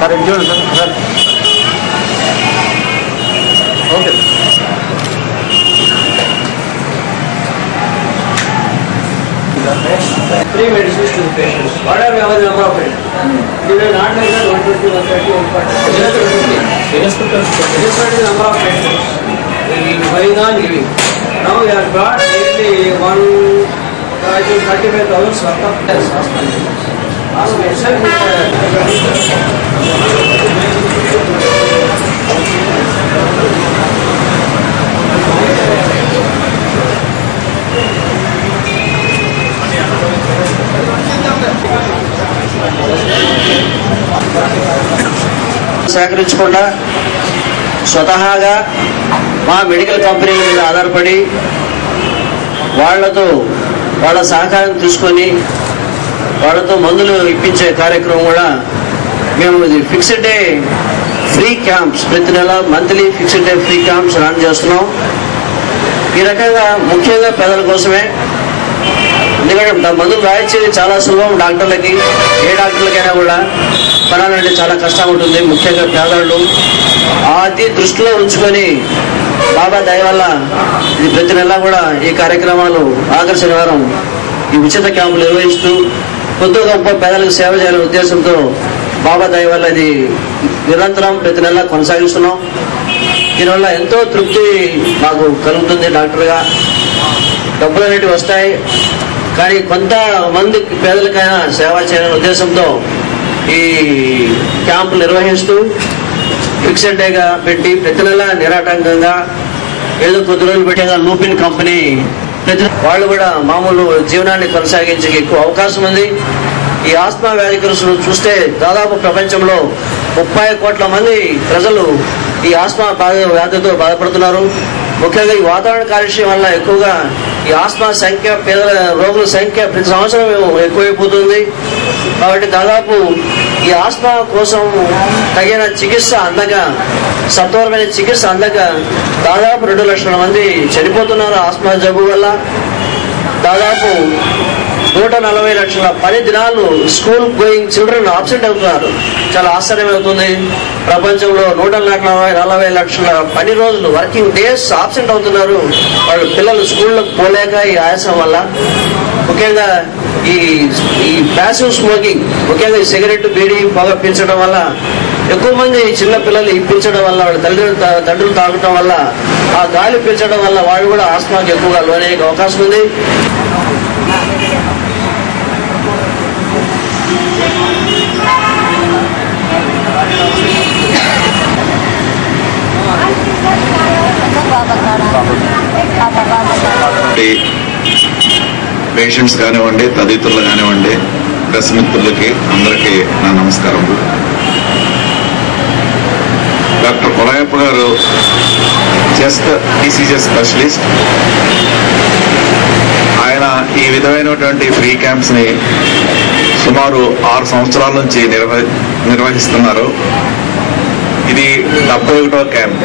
Sir ఇది చూడండి sir okay Free medicines to the patients. What are the other number of patients? You will not like that 120, 130, 140. Just the number of patients going on living. Now we have got nearly 35,000 worth of tests. Hospital itself సహకరించకుండా స్వతహాగా మా medical కంపెనీల మీద ఆధారపడి వాళ్ళ సహకారం తీసుకొని వాళ్ళతో మందులు ఇప్పించే కార్యక్రమం కూడా మేము ఇది ఫిక్స్డ్ డే ఫ్రీ క్యాంప్స్ ప్రతి నెల monthly fixed day free camps run చేస్తున్నాం. ఈ రకంగా ముఖ్యంగా పేదల కోసమే. ఎందుకంటే మందులు రాయించేది చాలా సులభం డాక్టర్లకి, ఏ డాక్టర్లకైనా కూడా కొనాలంటే చాలా కష్టంగా ఉంటుంది, ముఖ్యంగా పేదవాళ్ళు. అది దృష్టిలో ఉంచుకొని బాబా దయ వల్ల ఇది ప్రతి నెల కూడా ఈ కార్యక్రమాలు ఆఖరి శనివారం ఈ ఉచిత క్యాంపులు నిర్వహిస్తూ కొద్దిగా గొప్ప పేదలకు సేవ చేయాలనే ఉద్దేశంతో బాబా దయ వల్ల ఇది నిరంతరం ప్రతి నెల కొనసాగిస్తున్నాం. దీనివల్ల ఎంతో తృప్తి మాకు కలుగుతుంది డాక్టర్గా. డబ్బులు అనేవి వస్తాయి, కానీ కొంతమంది పేదలకైనా సేవ చేయాలనే ఉద్దేశంతో ఈ క్యాంపులు నిర్వహిస్తూ ఫిక్స్డ్ డేగా పెట్టి ప్రతి నెల నిరాటంకంగా ఏదో కొద్ది రోజులు పెట్టేగా లూపిన్ కంపెనీ వాళ్ళు కూడా మామూలు జీవనాన్ని కొనసాగించే ఎక్కువ అవకాశం ఉంది. ఈ ఆస్మా వ్యాధిగ్రస్తులు చూస్తే దాదాపు ప్రపంచంలో 30 కోట్ల మంది ప్రజలు ఈ ఆస్మా వ్యాధితో బాధపడుతున్నారు. ముఖ్యంగా ఈ వాతావరణ కాలుష్యం వల్ల ఎక్కువగా ఈ ఆస్మా సంఖ్య, పేదల రోగుల సంఖ్య ప్రతి సంవత్సరం ఎక్కువైపోతుంది. కాబట్టి దాదాపు ఈ ఆస్మా కోసం తగిన చికిత్స అందక, సత్వరమైన చికిత్స అందక దాదాపు 2 లక్షల మంది చనిపోతున్నారు ఆస్మా జబ్బు వల్ల. దాదాపు 140 లక్షల పని దినాలు స్కూల్ గోయింగ్ చిల్డ్రన్ ఆబ్సెంట్ అవుతున్నారు. చాలా ఆశ్చర్యమవుతుంది. ప్రపంచంలో 140 లక్షల పని రోజులు వర్కింగ్ డేస్ ఆబ్సెంట్ అవుతున్నారు వాళ్ళు. పిల్లలు స్కూళ్ళకు పోలేక ఈ ఆయాసం వల్ల. ముఖ్యంగా ఈ ప్యాసివ్ స్మోకింగ్, ముఖ్యంగా ఈ సిగరెట్, బీడీ, పొగ పీల్చడం వల్ల ఎక్కువ మంది చిన్న పిల్లలు ఇప్పించడం వల్ల, వాళ్ళ తండ్రులు తాగటం వల్ల, ఆ గాలి పీల్చడం వల్ల వాళ్ళు కూడా ఆస్మాకి ఎక్కువగా లోనయ్యే అవకాశం ఉంది. పేషెంట్స్ కానివ్వండి, తదితరులు కానివ్వండి, ప్రెస్ మిత్రులకి అందరికీ నా నమస్కారం. డాక్టర్ కొలయప్ప గారు చెస్ట్ డిసీజెస్ స్పెషలిస్ట్. ఆయన ఈ విధమైనటువంటి ఫ్రీ క్యాంప్స్ ని సుమారు 6 సంవత్సరాల నుంచి నిర్వహిస్తున్నారు. ఇది 71వ క్యాంప్.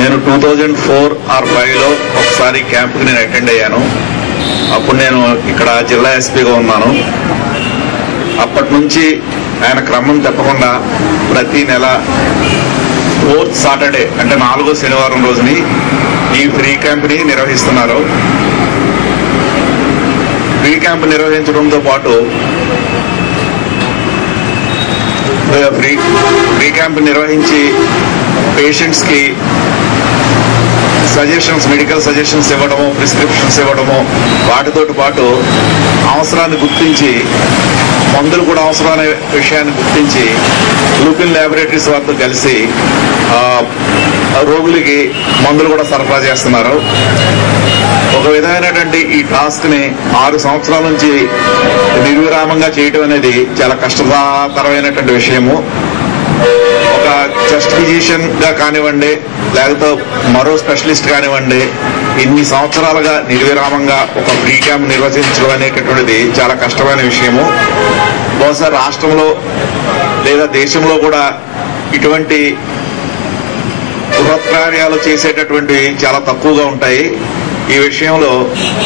నేను 2004 or 2005లో ఒకసారి క్యాంప్కి నేను అటెండ్ అయ్యాను. అప్పుడు నేను ఇక్కడ జిల్లా ఎస్పీగా ఉన్నాను. అప్పటి నుంచి ఆయన క్రమం తప్పకుండా ప్రతి నెల 4th సాటర్డే అంటే 4వ శనివారం రోజుని ఈ ఫ్రీ క్యాంప్ని నిర్వహిస్తున్నారు. ఫ్రీ క్యాంప్ నిర్వహించడంతో పాటు ఫ్రీ క్యాంప్ నిర్వహించి పేషెంట్స్కి సజెషన్స్, మెడికల్ సజెషన్స్ ఇవ్వడము, ప్రిస్క్రిప్షన్స్ ఇవ్వడము, వాటితో పాటు అవసరాన్ని గుర్తించి మందులు కూడా అవసరమైన విషయాన్ని గుర్తించి లూపిన్ ల్యాబొరేటరీస్ వారితో కలిసి రోగులకి మందులు కూడా సరఫరా చేస్తున్నారు. ఒక విధమైనటువంటి ఈ టాస్క్ ని 6 సంవత్సరాల నుంచి నిర్విరామంగా చేయటం అనేది చాలా కష్టతరమైనటువంటి విషయము. ఒక చెస్ట్ ఫిజిషియన్గా కానివ్వండి, లేకపోతే మరో స్పెషలిస్ట్ కానివ్వండి, ఇన్ని సంవత్సరాలుగా నిర్విరామంగా ఒక ఫ్రీ క్యాంప్ నిర్వహించడం అనేటటువంటిది చాలా కష్టమైన విషయము. బహుశా రాష్ట్రంలో లేదా దేశంలో కూడా ఇటువంటి బృహత్ కార్యాలు చేసేటటువంటివి చాలా తక్కువగా ఉంటాయి. ఈ విషయంలో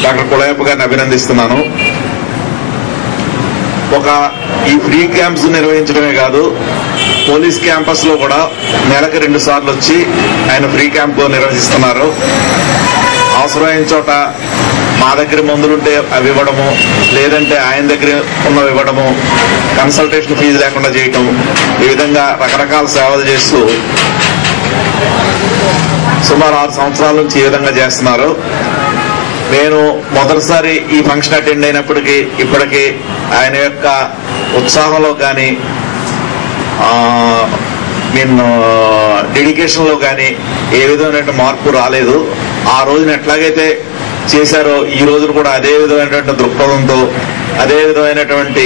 డాక్టర్ కులయప్ప గారిని అభినందిస్తున్నాను. ఈ ఫ్రీ క్యాంప్స్ నిర్వహించడమే కాదు, పోలీస్ క్యాంపస్ లో కూడా నెలకు 2 సార్లు వచ్చి ఆయన ఫ్రీ క్యాంప్ నిర్వహిస్తున్నారు. అవసరమైన చోట మా దగ్గర మందులుంటే అవి ఇవ్వడము, లేదంటే ఆయన దగ్గర ఉన్నవి ఇవ్వడము, కన్సల్టేషన్ ఫీజు లేకుండా చేయటం, ఈ విధంగా రకరకాల సేవలు చేస్తూ సుమారు 6 సంవత్సరాల నుంచి ఈ విధంగా చేస్తున్నారు. నేను మొదటిసారి ఈ ఫంక్షన్ అటెండ్ అయినప్పటికీ ఇప్పటికీ ఆయన యొక్క ఉత్సాహంలో కానీ డెడికేషన్లో కానీ ఏ విధమైన మార్పు రాలేదు. ఆ రోజున ఎట్లాగైతే చేశారో ఈ రోజున కూడా అదే విధమైనటువంటి దృక్పథంతో, అదే విధమైనటువంటి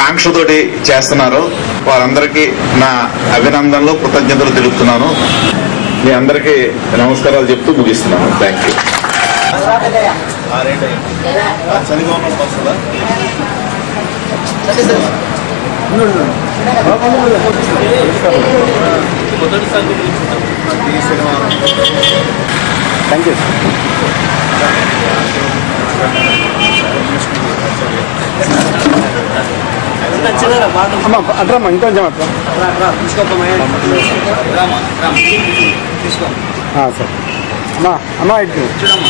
కాంక్షతోటి చేస్తున్నారు. వారందరికీ నా అభినందనలు, కృతజ్ఞతలు తెలుపుతున్నాను. మీ అందరికీ నమస్కారాలు చెప్తూ ముగిస్తున్నాను. Thank you. అట్రమ్మా, ఇంకొంచెం అట్లా తీసుకో. సార్. అమ్మా ఇటు చూడమ్మా.